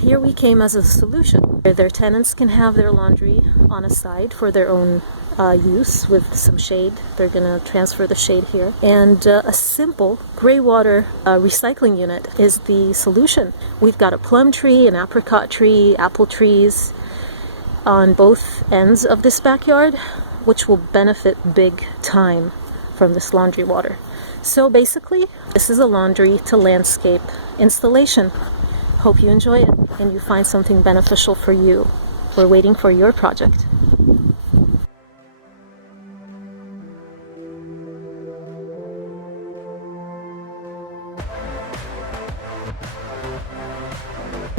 Here we came as a solution. Their tenants can have their laundry on a side for their own use with some shade. They're going to transfer the shade here. And a simple gray water recycling unit is the solution. We've got a plum tree, an apricot tree, apple trees on both ends of this backyard, which will benefit big time from this laundry water. So basically, this is a laundry to landscape installation. Hope you enjoy it and you find something beneficial for you. We're waiting for your project.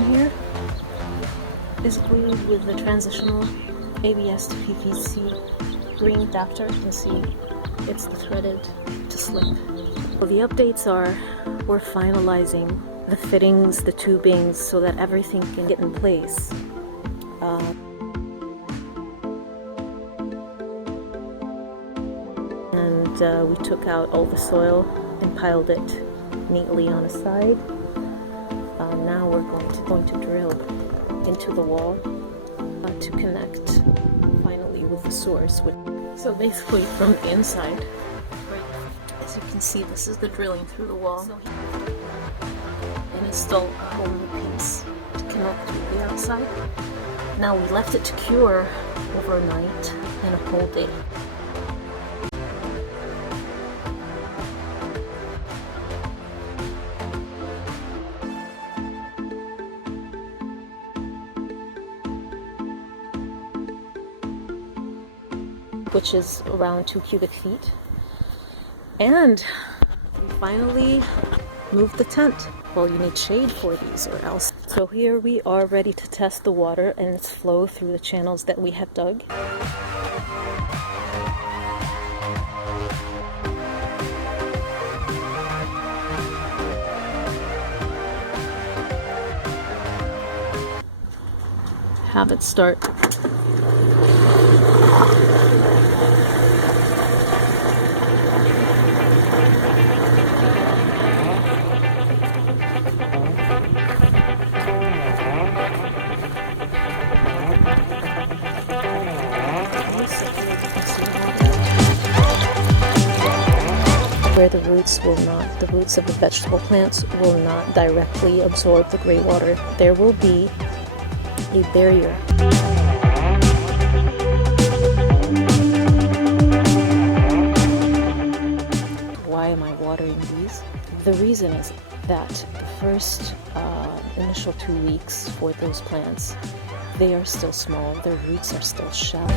Here is glued with the transitional ABS to PVC green adapter. You can see it's the threaded to slip. Well, the updates are we're finalizing the fittings, the tubings, so that everything can get in place. We took out all the soil and piled it neatly on a side. Now we're going to drill into the wall to connect finally with the source. So basically from the inside, as you can see, this is the drilling through the wall. And install a whole new piece to connect with the outside. Now we left it to cure overnight and a whole day. Which is around 2 cubic feet. And we finally moved the tent. Well, you need shade for these or else. So here we are ready to test the water and its flow through the channels that we have dug. Have it start. Where the roots of the vegetable plants will not directly absorb the gray water, there will be a barrier. Why am I watering these? The reason is that the first initial 2 weeks for those plants, they are still small, their roots are still shallow.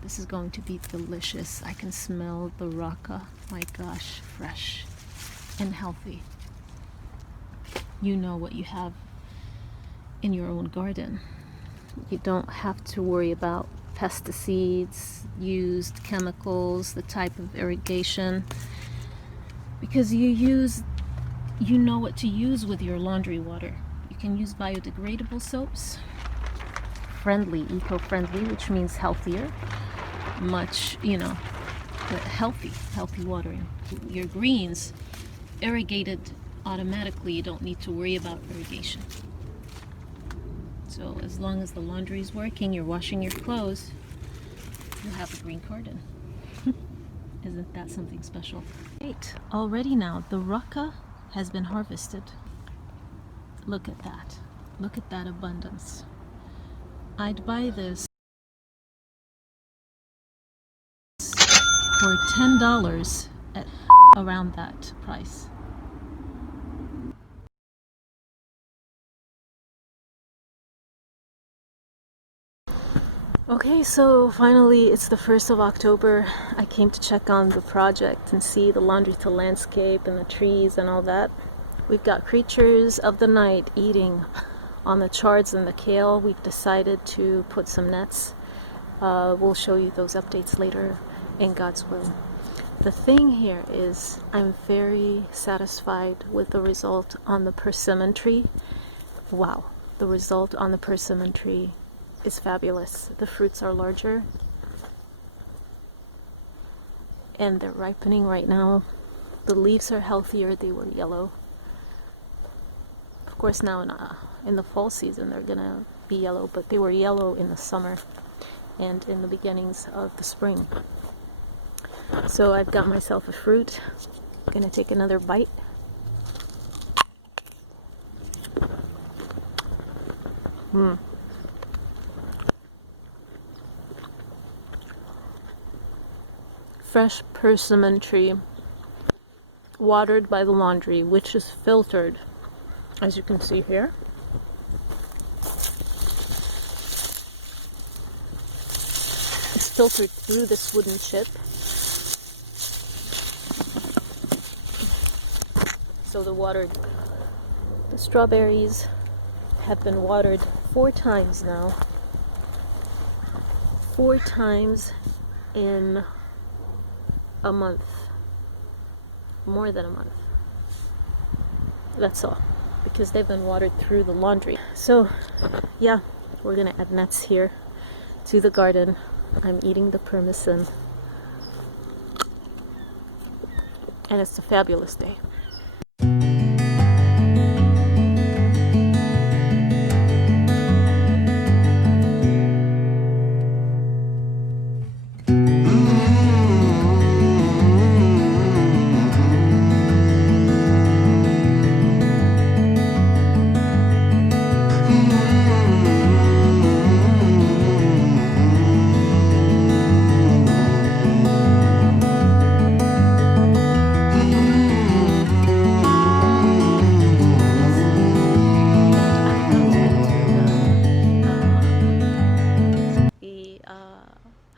This is going to be delicious. I can smell the ROCCA. My gosh, fresh and healthy. you know what you have in your own garden. You don't have to worry about pesticides, used chemicals, the type of irrigation, because you know what to use with your laundry water. You can use biodegradable soaps, friendly, eco-friendly, which means healthier, much, healthy watering. Your greens irrigated automatically. You don't need to worry about irrigation. So as long as the laundry is working, you're washing your clothes, you have a green garden. Isn't that something special? Great. Already now, the ROCCA has been harvested. Look at that. Look at that abundance. I'd buy this for $10 at around that price. Okay, so finally it's the 1st of October. I came to check on the project and see the laundry to landscape and the trees and all that. We've got creatures of the night eating on the chards and the kale. We've decided to put some nets. We'll show you those updates later in God's will. The thing here is I'm very satisfied with the result on the persimmon tree. Wow, the result on the persimmon tree is fabulous. The fruits are larger and they're ripening right now. The leaves are healthier. They were yellow. Of course now in the fall season they're gonna be yellow, but they were yellow in the summer and in the beginnings of the spring. So I've got myself a fruit. I'm gonna take another bite. Fresh persimmon tree, watered by the laundry, which is filtered, as you can see here. It's filtered through this wooden chip. So the strawberries have been watered 4 times now. 4 times in a month. More than a month. That's all. Because they've been watered through the laundry. So, yeah, we're gonna add nets here to the garden. I'm eating the persimmon. And it's a fabulous day.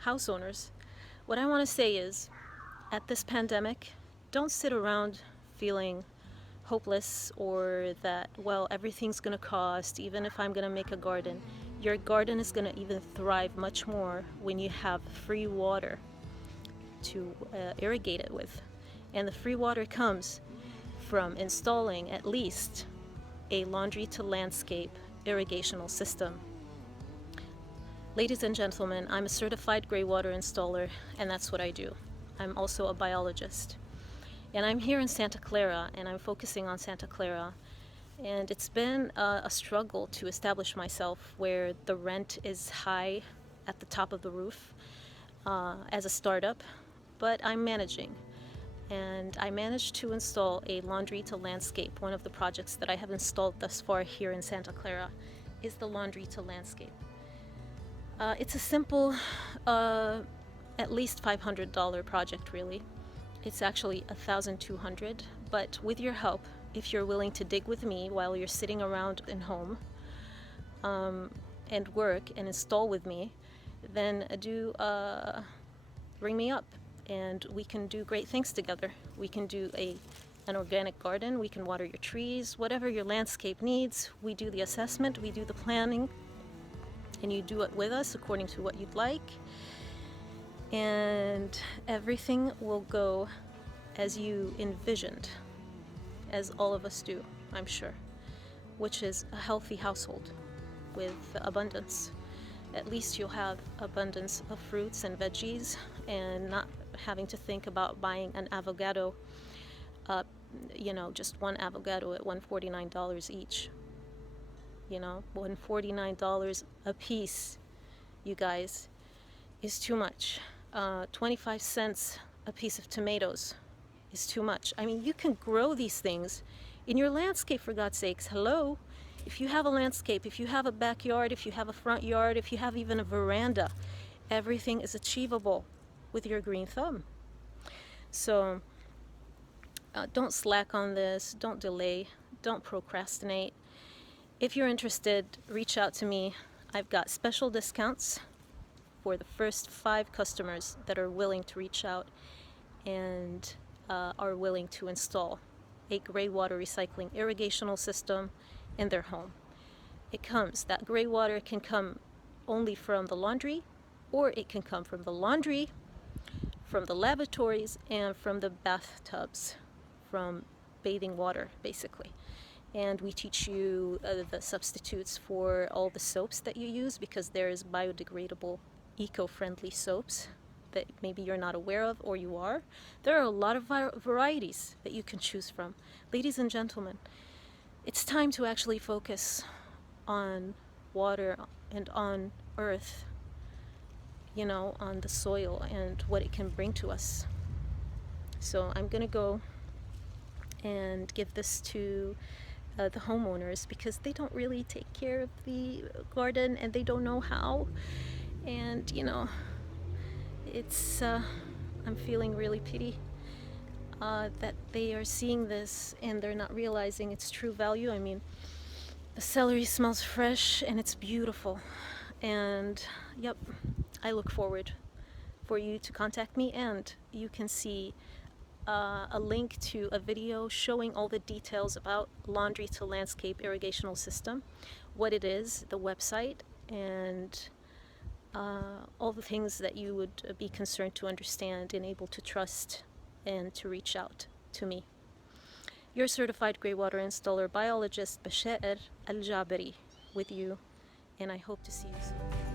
House owners, what I want to say is, at this pandemic, don't sit around feeling hopeless or that, well, everything's going to cost, even if I'm going to make a garden. Your garden is going to even thrive much more when you have free water to irrigate it with. And the free water comes from installing at least a laundry to landscape irrigational system. Ladies and gentlemen, I'm a certified gray water installer, and that's what I do. I'm also a biologist. And I'm here in Santa Clara, and I'm focusing on Santa Clara. And it's been a struggle to establish myself where the rent is high at the top of the roof as a startup, but I'm managing. And I managed to install a laundry to landscape. One of the projects that I have installed thus far here in Santa Clara is the laundry to landscape. It's a simple, at least $500 project, really. It's actually $1,200, but with your help, if you're willing to dig with me while you're sitting around in home and work and install with me, then ring me up and we can do great things together. We can do a an organic garden. We can water your trees, whatever your landscape needs. We do the assessment, we do the planning, and you do it with us according to what you'd like. And everything will go as you envisioned, as all of us do, I'm sure, which is a healthy household with abundance. At least you'll have abundance of fruits and veggies and not having to think about buying an avocado, just one avocado at $149 each. $149 a piece, you guys, is too much. 25 cents a piece of tomatoes is too much. I mean, you can grow these things in your landscape, for God's sakes. Hello? If you have a landscape, if you have a backyard, if you have a front yard, if you have even a veranda, everything is achievable with your green thumb. So don't slack on this, don't delay, don't procrastinate. If you're interested, reach out to me. I've got special discounts for the first 5 customers that are willing to reach out and are willing to install a gray water recycling irrigational system in their home. That gray water can come only from the laundry, or it can come from the laundry, from the lavatories, and from the bathtubs, from bathing water, basically. And we teach you the substitutes for all the soaps that you use, because there's biodegradable, eco-friendly soaps that maybe you're not aware of, or you are. There are a lot of varieties that you can choose from. Ladies and gentlemen, it's time to actually focus on water and on earth, on the soil and what it can bring to us. So I'm gonna go and give this to the homeowners, because they don't really take care of the garden and they don't know how. And it's I'm feeling really pity that they are seeing this and they're not realizing its true value. I mean, the celery smells fresh and it's beautiful. And yep, I look forward for you to contact me, and you can see a link to a video showing all the details about laundry to landscape irrigational system, what it is, the website, and all the things that you would be concerned to understand and able to trust and to reach out to me. Your certified gray water installer biologist Bashair Al-Jabari with you, and I hope to see you soon.